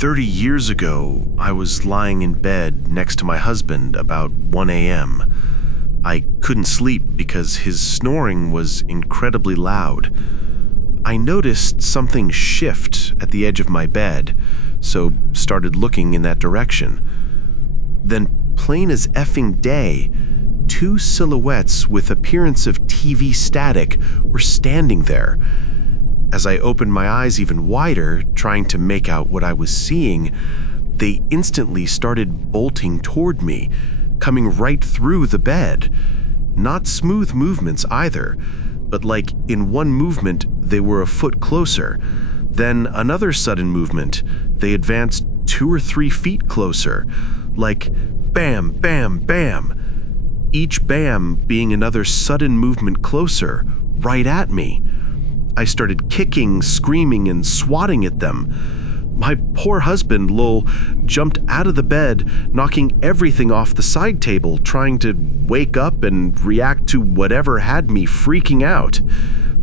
30 years ago, I was lying in bed next to my husband about 1 a.m. I couldn't sleep because his snoring was incredibly loud. I noticed something shift at the edge of my bed, so started looking in that direction. Then, plain as effing day, two silhouettes with appearance of TV static were standing there. As I opened my eyes even wider, trying to make out what I was seeing, they instantly started bolting toward me, coming right through the bed. Not smooth movements either, but like in one movement, they were a foot closer. Then another sudden movement, they advanced 2 or 3 feet closer, like bam, bam, bam. Each bam being another sudden movement closer, right at me. I started kicking, screaming, and swatting at them. My poor husband, Lowell, jumped out of the bed, knocking everything off the side table, trying to wake up and react to whatever had me freaking out.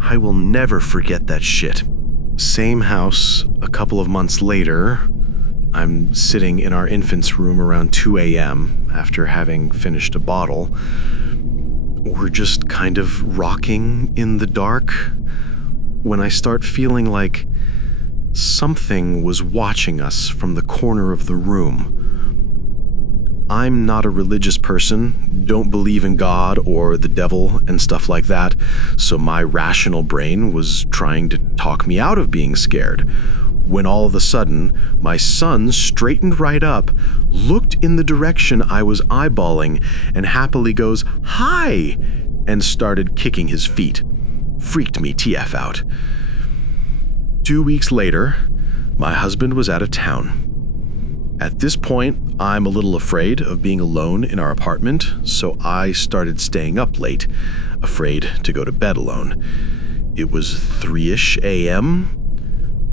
I will never forget that shit. Same house, a couple of months later. I'm sitting in our infant's room around 2 a.m. after having finished a bottle. We're just kind of rocking in the dark when I start feeling like something was watching us from the corner of the room. I'm not a religious person, don't believe in God or the devil and stuff like that, so my rational brain was trying to talk me out of being scared. When all of a sudden, my son straightened right up, looked in the direction I was eyeballing, and happily goes, "Hi!" and started kicking his feet. Freaked me TF out. 2 weeks later, my husband was out of town. At this point, I'm a little afraid of being alone in our apartment, so I started staying up late, afraid to go to bed alone. It was 3-ish a.m.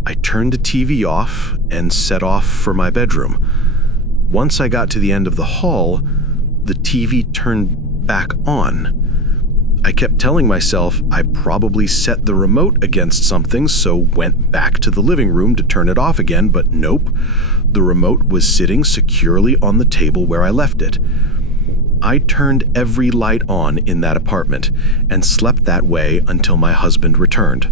I turned the TV off and set off for my bedroom. Once I got to the end of the hall, the TV turned back on. I kept telling myself I probably set the remote against something, so went back to the living room to turn it off again, but nope. The remote was sitting securely on the table where I left it. I turned every light on in that apartment and slept that way until my husband returned.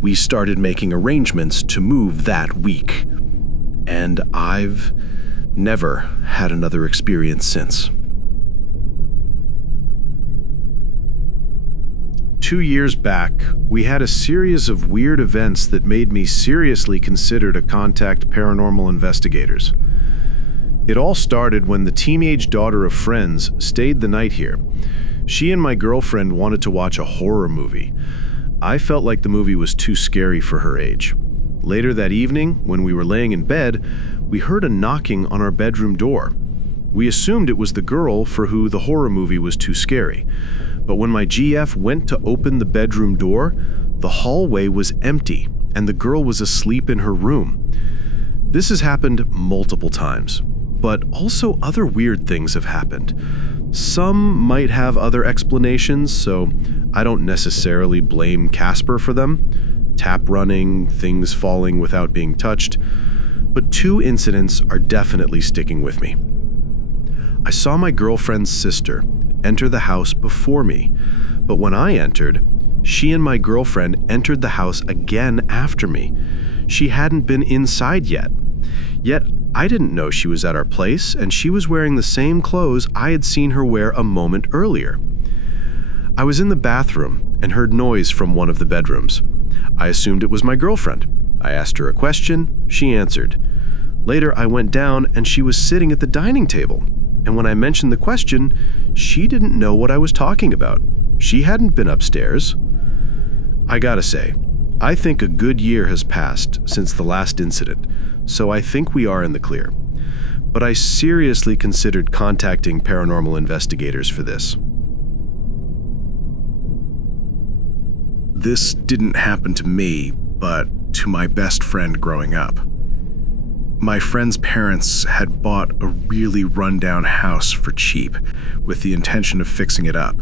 We started making arrangements to move that week, and I've never had another experience since. 2 years back, we had a series of weird events that made me seriously consider to contact paranormal investigators. It all started when the teenage daughter of friends stayed the night here. She and my girlfriend wanted to watch a horror movie. I felt like the movie was too scary for her age. Later that evening, when we were laying in bed, we heard a knocking on our bedroom door. We assumed it was the girl for who the horror movie was too scary. But when my GF went to open the bedroom door, the hallway was empty and the girl was asleep in her room. This has happened multiple times, but also other weird things have happened. Some might have other explanations, so I don't necessarily blame Casper for them. Tap running, things falling without being touched. But 2 incidents are definitely sticking with me. I saw my girlfriend's sister enter the house before me, but when I entered, she and my girlfriend entered the house again after me. She hadn't been inside yet. Yet I didn't know she was at our place, and she was wearing the same clothes I had seen her wear a moment earlier. I was in the bathroom and heard noise from one of the bedrooms. I assumed it was my girlfriend. I asked her a question, she answered. Later, I went down and she was sitting at the dining table. And when I mentioned the question, she didn't know what I was talking about. She hadn't been upstairs. I gotta say, I think a good year has passed since the last incident, so I think we are in the clear. But I seriously considered contacting paranormal investigators for this. This didn't happen to me, but to my best friend growing up. My friend's parents had bought a really rundown house for cheap, with the intention of fixing it up.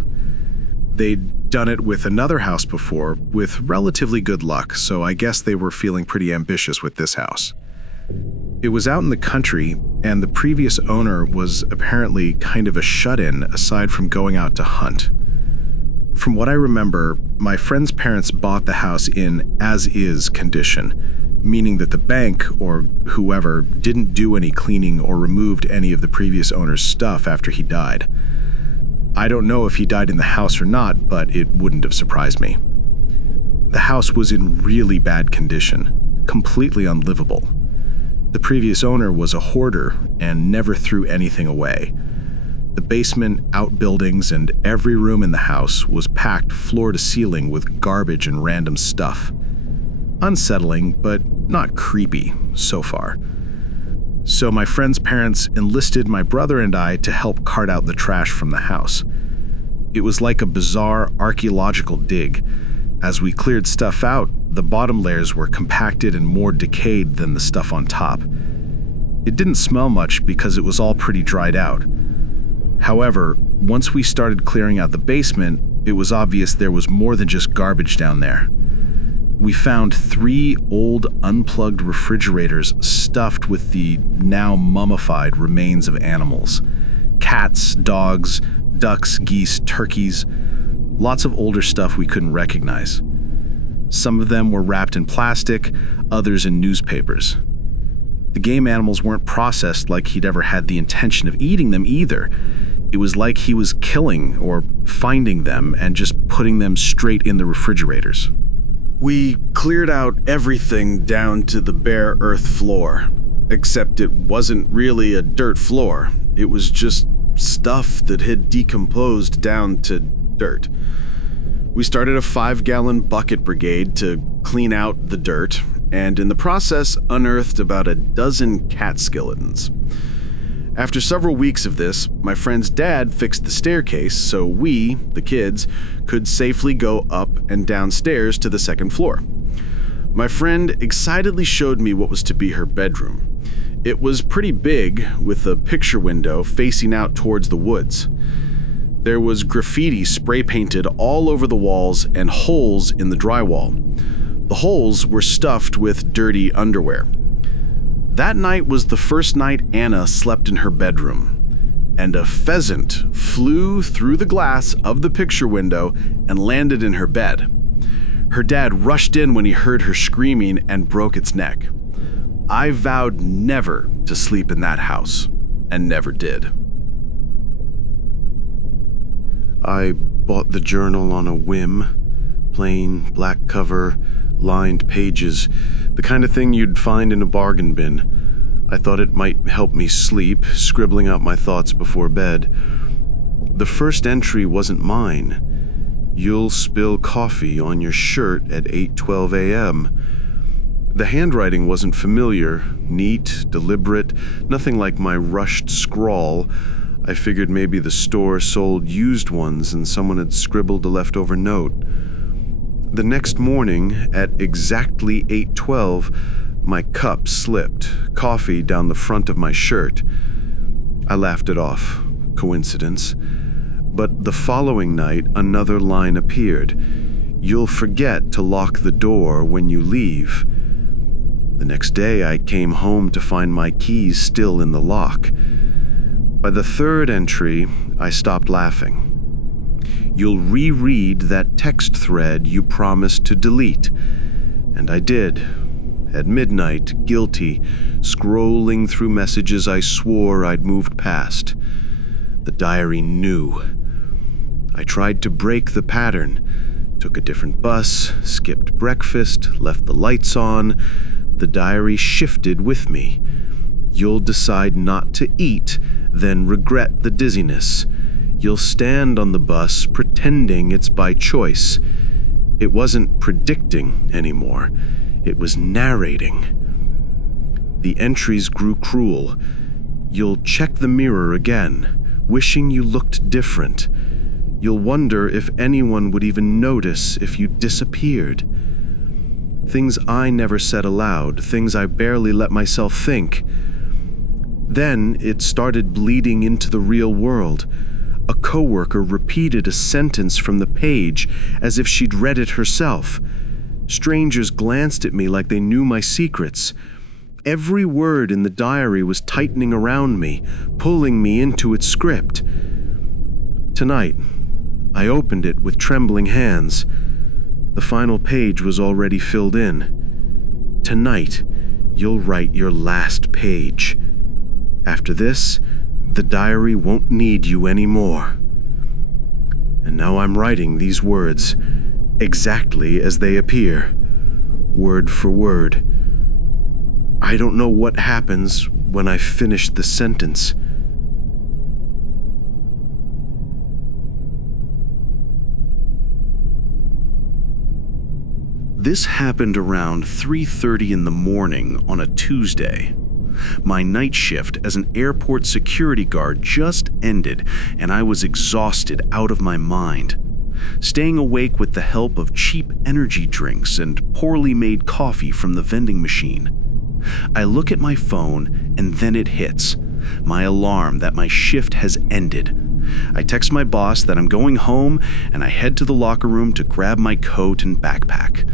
They'd done it with another house before, with relatively good luck, so I guess they were feeling pretty ambitious with this house. It was out in the country, and the previous owner was apparently kind of a shut-in aside from going out to hunt. From what I remember, my friend's parents bought the house in as-is condition, meaning that the bank, or whoever, didn't do any cleaning or removed any of the previous owner's stuff after he died. I don't know if he died in the house or not, but it wouldn't have surprised me. The house was in really bad condition, completely unlivable. The previous owner was a hoarder and never threw anything away. The basement, outbuildings, and every room in the house was packed floor to ceiling with garbage and random stuff. Unsettling, but not creepy so far. So my friend's parents enlisted my brother and I to help cart out the trash from the house. It was like a bizarre archaeological dig. As we cleared stuff out, the bottom layers were compacted and more decayed than the stuff on top. It didn't smell much because it was all pretty dried out. However, once we started clearing out the basement, it was obvious there was more than just garbage down there. We found 3 old unplugged refrigerators stuffed with the now mummified remains of animals. Cats, dogs, ducks, geese, turkeys. Lots of older stuff we couldn't recognize. Some of them were wrapped in plastic, others in newspapers. The game animals weren't processed like he'd ever had the intention of eating them either. It was like he was killing or finding them and just putting them straight in the refrigerators. We cleared out everything down to the bare earth floor, except it wasn't really a dirt floor. It was just stuff that had decomposed down to dirt. We started a 5-gallon bucket brigade to clean out the dirt, and in the process unearthed about a dozen cat skeletons. After several weeks of this, my friend's dad fixed the staircase so we, the kids, could safely go up and downstairs to the second floor. My friend excitedly showed me what was to be her bedroom. It was pretty big, with a picture window facing out towards the woods. There was graffiti spray painted all over the walls and holes in the drywall. The holes were stuffed with dirty underwear. That night was the first night Anna slept in her bedroom, and a pheasant flew through the glass of the picture window and landed in her bed. Her dad rushed in when he heard her screaming and broke its neck. I vowed never to sleep in that house, and never did. I bought the journal on a whim. Plain, black cover, lined pages, the kind of thing you'd find in a bargain bin. I thought it might help me sleep, scribbling out my thoughts before bed. The first entry wasn't mine. You'll spill coffee on your shirt at 8:12 a.m. The handwriting wasn't familiar, neat, deliberate, nothing like my rushed scrawl. I figured maybe the store sold used ones and someone had scribbled a leftover note. The next morning, at exactly 8:12, my cup slipped, coffee down the front of my shirt. I laughed it off. Coincidence. But the following night, another line appeared. You'll forget to lock the door when you leave. The next day, I came home to find my keys still in the lock. By the third entry, I stopped laughing. You'll reread that text thread you promised to delete. And I did. At midnight, guilty, scrolling through messages I swore I'd moved past. The diary knew. I tried to break the pattern. Took a different bus, skipped breakfast, left the lights on. The diary shifted with me. You'll decide not to eat, then regret the dizziness. You'll stand on the bus pretending it's by choice. It wasn't predicting anymore. It was narrating. The entries grew cruel. You'll check the mirror again, wishing you looked different. You'll wonder if anyone would even notice if you disappeared. Things I never said aloud, things I barely let myself think. Then it started bleeding into the real world. A coworker repeated a sentence from the page as if she'd read it herself. Strangers glanced at me like they knew my secrets. Every word in the diary was tightening around me, pulling me into its script. Tonight, I opened it with trembling hands. The final page was already filled in. Tonight, you'll write your last page. After this, the diary won't need you anymore. And now I'm writing these words exactly as they appear, word for word. I don't know what happens when I finish the sentence. This happened around 3:30 in the morning on a Tuesday. My night shift as an airport security guard just ended, and I was exhausted out of my mind. Staying awake with the help of cheap energy drinks and poorly made coffee from the vending machine. I look at my phone, and then it hits. My alarm that my shift has ended. I text my boss that I'm going home, and I head to the locker room to grab my coat and backpack.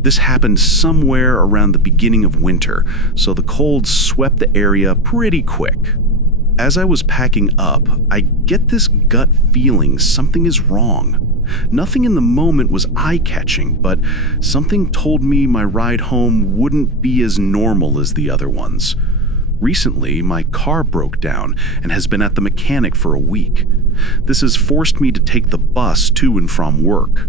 This happened somewhere around the beginning of winter, so the cold swept the area pretty quick. As I was packing up, I get this gut feeling something is wrong. Nothing in the moment was eye-catching, but something told me my ride home wouldn't be as normal as the other ones. Recently, my car broke down and has been at the mechanic for a week. This has forced me to take the bus to and from work.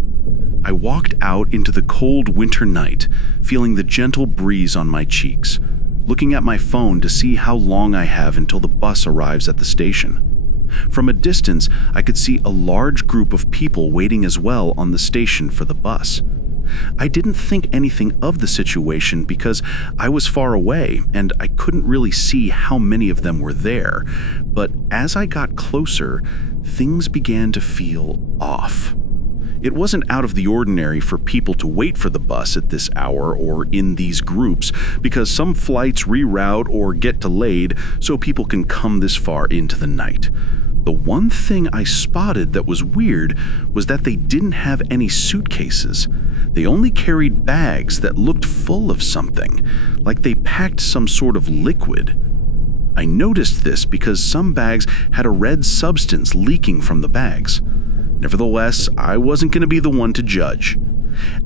I walked out into the cold winter night, feeling the gentle breeze on my cheeks, looking at my phone to see how long I have until the bus arrives at the station. From a distance, I could see a large group of people waiting as well on the station for the bus. I didn't think anything of the situation because I was far away and I couldn't really see how many of them were there. But as I got closer, things began to feel off. It wasn't out of the ordinary for people to wait for the bus at this hour or in these groups, because some flights reroute or get delayed so people can come this far into the night. The one thing I spotted that was weird was that they didn't have any suitcases. They only carried bags that looked full of something, like they packed some sort of liquid. I noticed this because some bags had a red substance leaking from the bags. Nevertheless, I wasn't going to be the one to judge.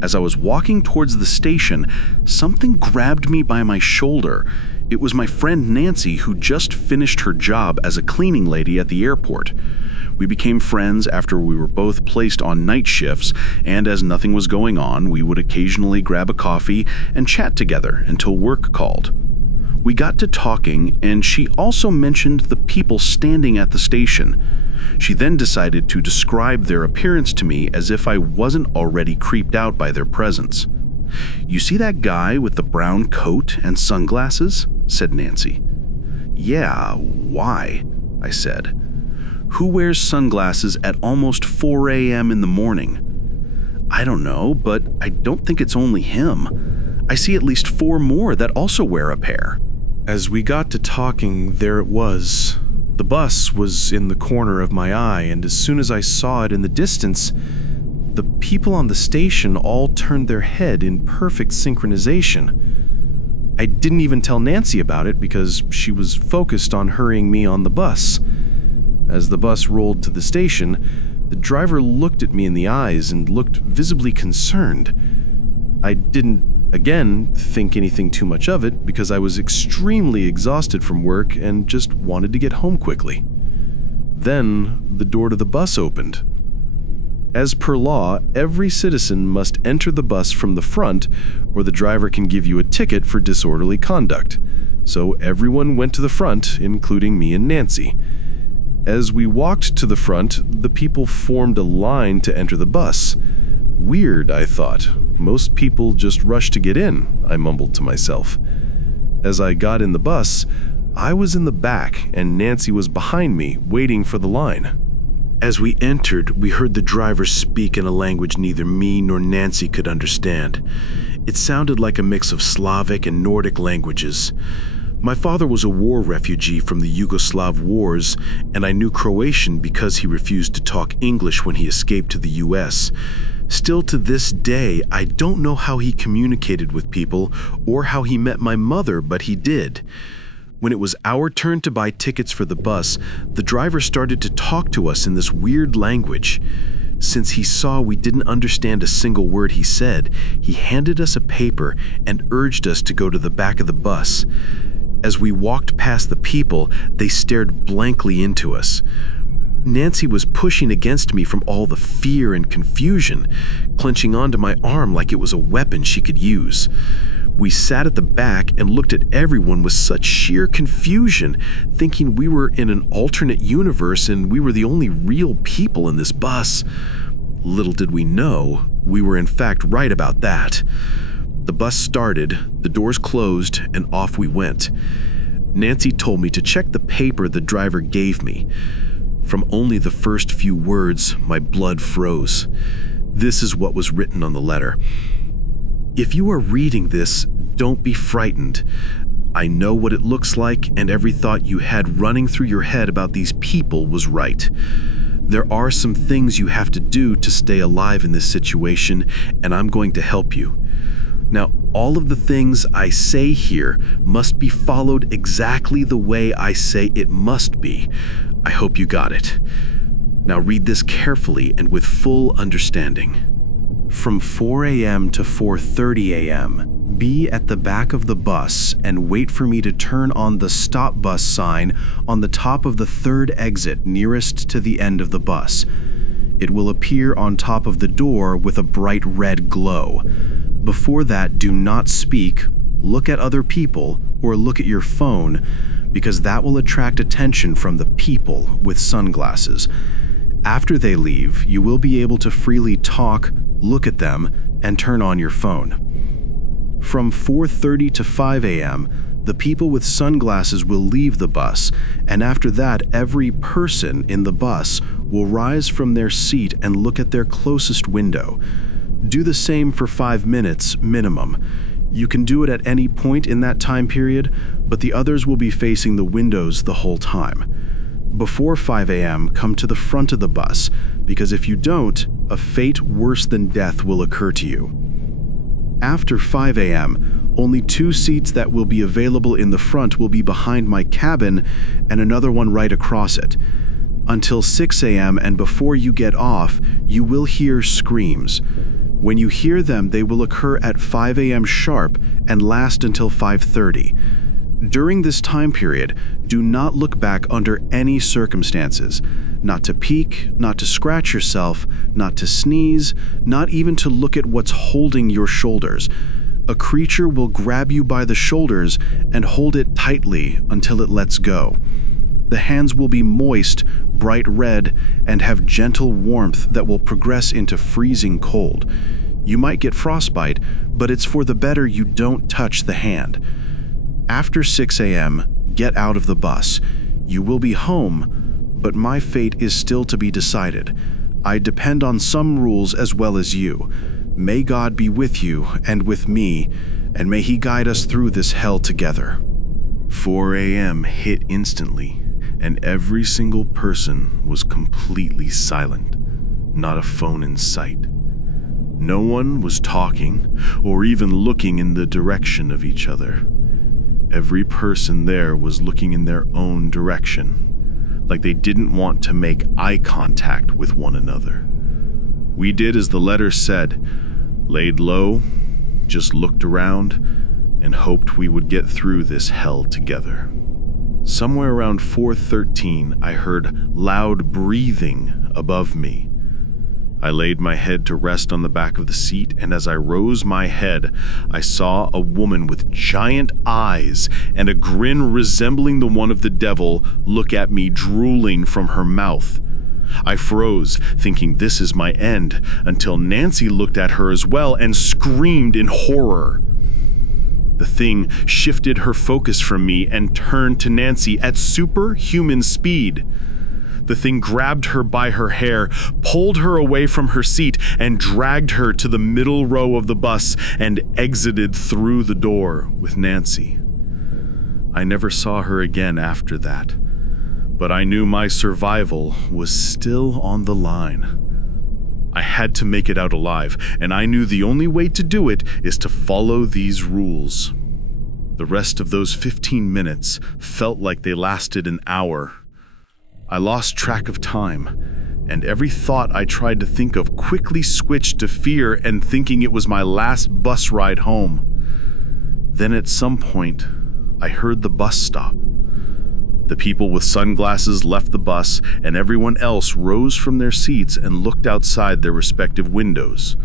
As I was walking towards the station, something grabbed me by my shoulder. It was my friend Nancy, who just finished her job as a cleaning lady at the airport. We became friends after we were both placed on night shifts, and as nothing was going on, we would occasionally grab a coffee and chat together until work called. We got to talking, and she also mentioned the people standing at the station. She then decided to describe their appearance to me as if I wasn't already creeped out by their presence. "You see that guy with the brown coat and sunglasses?" said Nancy. "Yeah, why?" I said. "Who wears sunglasses at almost 4 a.m. in the morning?" "I don't know, but I don't think it's only him. I see at least 4 more that also wear a pair." As we got to talking, there it was. The bus was in the corner of my eye, and as soon as I saw it in the distance, the people on the station all turned their head in perfect synchronization. I didn't even tell Nancy about it because she was focused on hurrying me on the bus. As the bus rolled to the station, the driver looked at me in the eyes and looked visibly concerned. I didn't, again, think anything too much of it because I was extremely exhausted from work and just wanted to get home quickly. Then, the door to the bus opened. As per law, every citizen must enter the bus from the front, or the driver can give you a ticket for disorderly conduct. So everyone went to the front, including me and Nancy. As we walked to the front, the people formed a line to enter the bus. Weird, I thought. Most people just rush to get in, I mumbled to myself. As I got in the bus, I was in the back and Nancy was behind me, waiting for the line. As we entered, we heard the driver speak in a language neither me nor Nancy could understand. It sounded like a mix of Slavic and Nordic languages. My father was a war refugee from the Yugoslav wars, and I knew Croatian because he refused to talk English when he escaped to the US. Still to this day, I don't know how he communicated with people or how he met my mother, but he did. When it was our turn to buy tickets for the bus, the driver started to talk to us in this weird language. Since he saw we didn't understand a single word he said, he handed us a paper and urged us to go to the back of the bus. As we walked past the people, they stared blankly into us. Nancy was pushing against me from all the fear and confusion, clenching onto my arm like it was a weapon she could use. We sat at the back and looked at everyone with such sheer confusion, thinking we were in an alternate universe and we were the only real people in this bus. Little did we know, we were in fact right about that. The bus started, the doors closed, and off we went. Nancy told me to check the paper the driver gave me. From only the first few words, my blood froze. This is what was written on the letter. If you are reading this, don't be frightened. I know what it looks like, and every thought you had running through your head about these people was right. There are some things you have to do to stay alive in this situation, and I'm going to help you. Now, all of the things I say here must be followed exactly the way I say it must be. I hope you got it. Now read this carefully and with full understanding. From 4 a.m. to 4:30 a.m., be at the back of the bus and wait for me to turn on the stop bus sign on the top of the third exit nearest to the end of the bus. It will appear on top of the door with a bright red glow. Before that, do not speak, look at other people, or look at your phone, because that will attract attention from the people with sunglasses. After they leave, you will be able to freely talk, look at them, and turn on your phone. From 4:30 to 5 a.m., the people with sunglasses will leave the bus, and after that, every person in the bus will rise from their seat and look at their closest window. Do the same for 5 minutes minimum. You can do it at any point in that time period, but the others will be facing the windows the whole time. Before 5 a.m., come to the front of the bus, because if you don't, a fate worse than death will occur to you. After 5 a.m., only 2 seats that will be available in the front will be behind my cabin and another one right across it. Until 6 a.m. and before you get off, you will hear screams. When you hear them, they will occur at 5 a.m. sharp and last until 5:30. During this time period, do not look back under any circumstances. Not to peek, not to scratch yourself, not to sneeze, not even to look at what's holding your shoulders. A creature will grab you by the shoulders and hold it tightly until it lets go. The hands will be moist, bright red, and have gentle warmth that will progress into freezing cold. You might get frostbite, but it's for the better you don't touch the hand. After 6 a.m., get out of the bus. You will be home, but my fate is still to be decided. I depend on some rules as well as you. May God be with you and with me, and may He guide us through this hell together. 4 a.m. hit instantly, and every single person was completely silent, not a phone in sight. No one was talking or even looking in the direction of each other. Every person there was looking in their own direction, like they didn't want to make eye contact with one another. We did as the letter said, laid low, just looked around, and hoped we would get through this hell together. Somewhere around 4:13, I heard loud breathing above me. I laid my head to rest on the back of the seat, and as I rose my head, I saw a woman with giant eyes and a grin resembling the one of the devil look at me, drooling from her mouth. I froze, thinking this is my end, until Nancy looked at her as well and screamed in horror. The thing shifted her focus from me and turned to Nancy at superhuman speed. The thing grabbed her by her hair, pulled her away from her seat, and dragged her to the middle row of the bus and exited through the door with Nancy. I never saw her again after that, but I knew my survival was still on the line. I had to make it out alive, and I knew the only way to do it is to follow these rules. The rest of those 15 minutes felt like they lasted an hour. I lost track of time, and every thought I tried to think of quickly switched to fear and thinking it was my last bus ride home. Then at some point, I heard the bus stop. The people with sunglasses left the bus, and everyone else rose from their seats and looked outside their respective windows.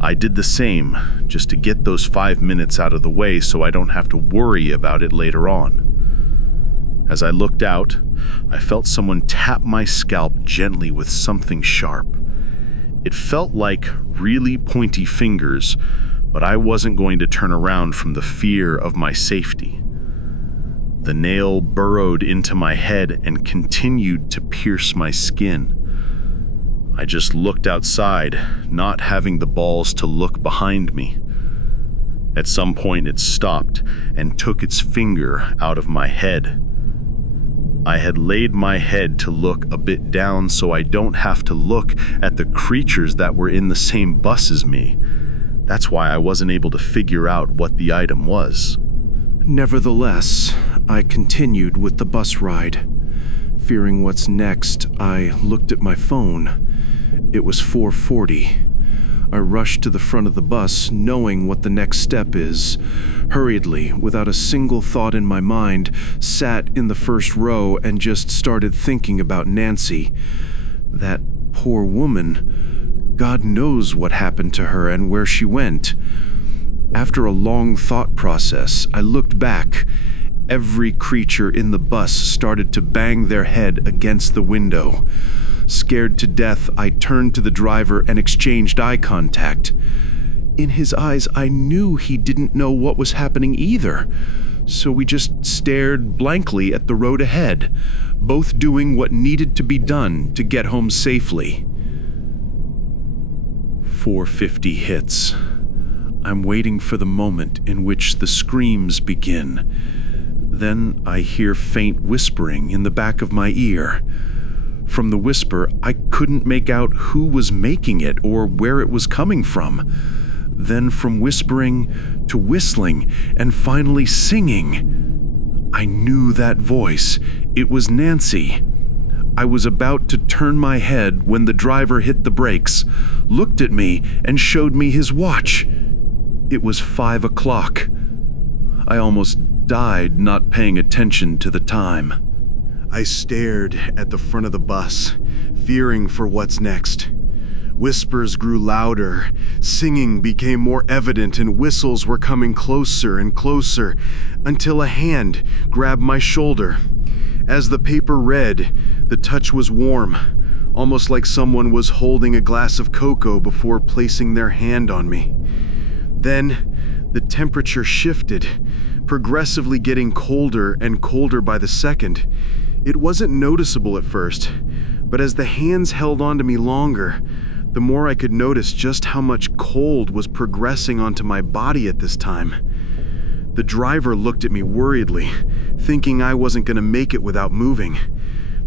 I did the same, just to get those 5 minutes out of the way so I don't have to worry about it later on. As I looked out, I felt someone tap my scalp gently with something sharp. It felt like really pointy fingers, but I wasn't going to turn around from the fear of my safety. The nail burrowed into my head and continued to pierce my skin. I just looked outside, not having the balls to look behind me. At some point it stopped and took its finger out of my head. I had laid my head to look a bit down so I don't have to look at the creatures that were in the same bus as me. That's why I wasn't able to figure out what the item was. Nevertheless, I continued with the bus ride. Fearing what's next, I looked at my phone. It was 4:40. I rushed to the front of the bus, knowing what the next step is. Hurriedly, without a single thought in my mind, sat in the first row and just started thinking about Nancy. That poor woman. God knows what happened to her and where she went. After a long thought process, I looked back. Every creature in the bus started to bang their head against the window. Scared to death, I turned to the driver and exchanged eye contact. In his eyes, I knew he didn't know what was happening either. So we just stared blankly at the road ahead, both doing what needed to be done to get home safely. 4:50 hits. I'm waiting for the moment in which the screams begin. Then I hear faint whispering in the back of my ear. From the whisper, I couldn't make out who was making it or where it was coming from. Then from whispering to whistling and finally singing. I knew that voice. It was Nancy. I was about to turn my head when the driver hit the brakes, looked at me, and showed me his watch. It was 5 o'clock. I almost died not paying attention to the time. I stared at the front of the bus, fearing for what's next. Whispers grew louder, singing became more evident, and whistles were coming closer and closer, until a hand grabbed my shoulder. As the paper read, the touch was warm, almost like someone was holding a glass of cocoa before placing their hand on me. Then, the temperature shifted, progressively getting colder and colder by the second. It wasn't noticeable at first, but as the hands held onto me longer, the more I could notice just how much cold was progressing onto my body at this time. The driver looked at me worriedly, thinking I wasn't going to make it without moving.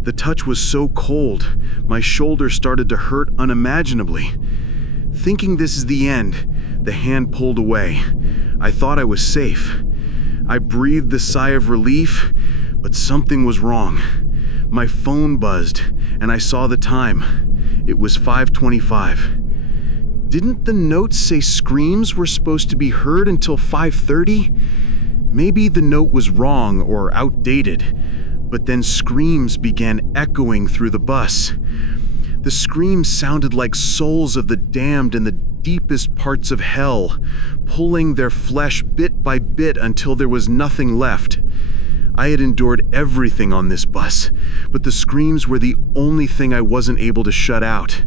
The touch was so cold, my shoulder started to hurt unimaginably. Thinking this is the end, the hand pulled away. I thought I was safe. I breathed a sigh of relief, but something was wrong. My phone buzzed, and I saw the time. It was 5:25. Didn't the note say screams were supposed to be heard until 5:30? Maybe the note was wrong or outdated, but then screams began echoing through the bus. The screams sounded like souls of the damned in the deepest parts of hell, pulling their flesh bit by bit until there was nothing left. I had endured everything on this bus, but the screams were the only thing I wasn't able to shut out.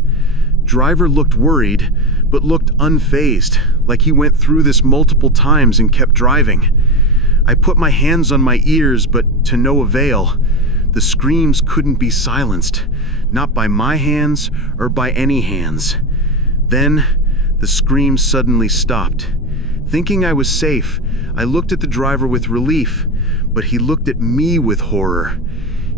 Driver looked worried, but looked unfazed, like he went through this multiple times and kept driving. I put my hands on my ears, but to no avail. The screams couldn't be silenced, not by my hands or by any hands. Then, the screams suddenly stopped. Thinking I was safe, I looked at the driver with relief, but he looked at me with horror.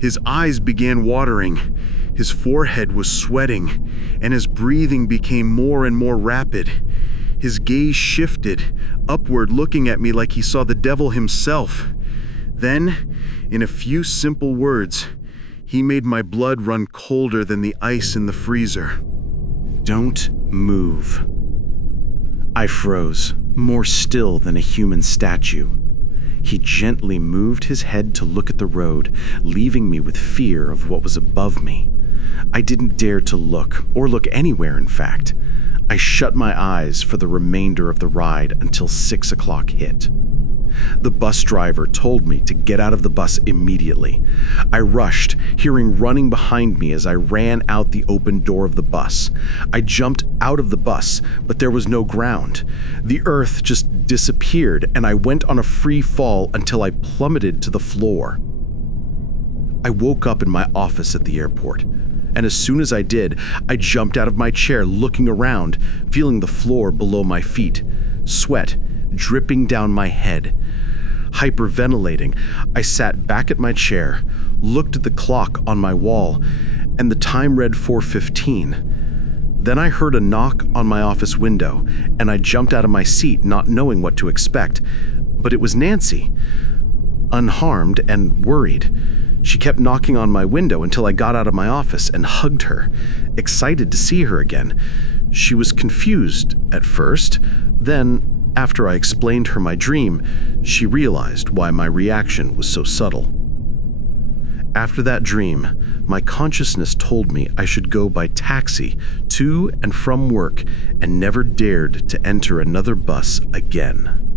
His eyes began watering, his forehead was sweating, and his breathing became more and more rapid. His gaze shifted, upward, looking at me like he saw the devil himself. Then, in a few simple words, he made my blood run colder than the ice in the freezer. Don't move. I froze, more still than a human statue. He gently moved his head to look at the road, leaving me with fear of what was above me. I didn't dare to look, or look anywhere, in fact. I shut my eyes for the remainder of the ride until 6 o'clock hit. The bus driver told me to get out of the bus immediately. I rushed, hearing running behind me as I ran out the open door of the bus. I jumped out of the bus, but there was no ground. The earth just disappeared, and I went on a free fall until I plummeted to the floor. I woke up in my office at the airport, and as soon as I did, I jumped out of my chair, looking around, feeling the floor below my feet, sweat dripping down my head. Hyperventilating, I sat back at my chair, looked at the clock on my wall, and the time read 4:15. Then I heard a knock on my office window, and I jumped out of my seat, not knowing what to expect. But it was Nancy, unharmed and worried. She kept knocking on my window until I got out of my office and hugged her, excited to see her again. She was confused at first, then, after I explained her my dream, she realized why my reaction was so subtle. After that dream, my consciousness told me I should go by taxi to and from work and never dared to enter another bus again.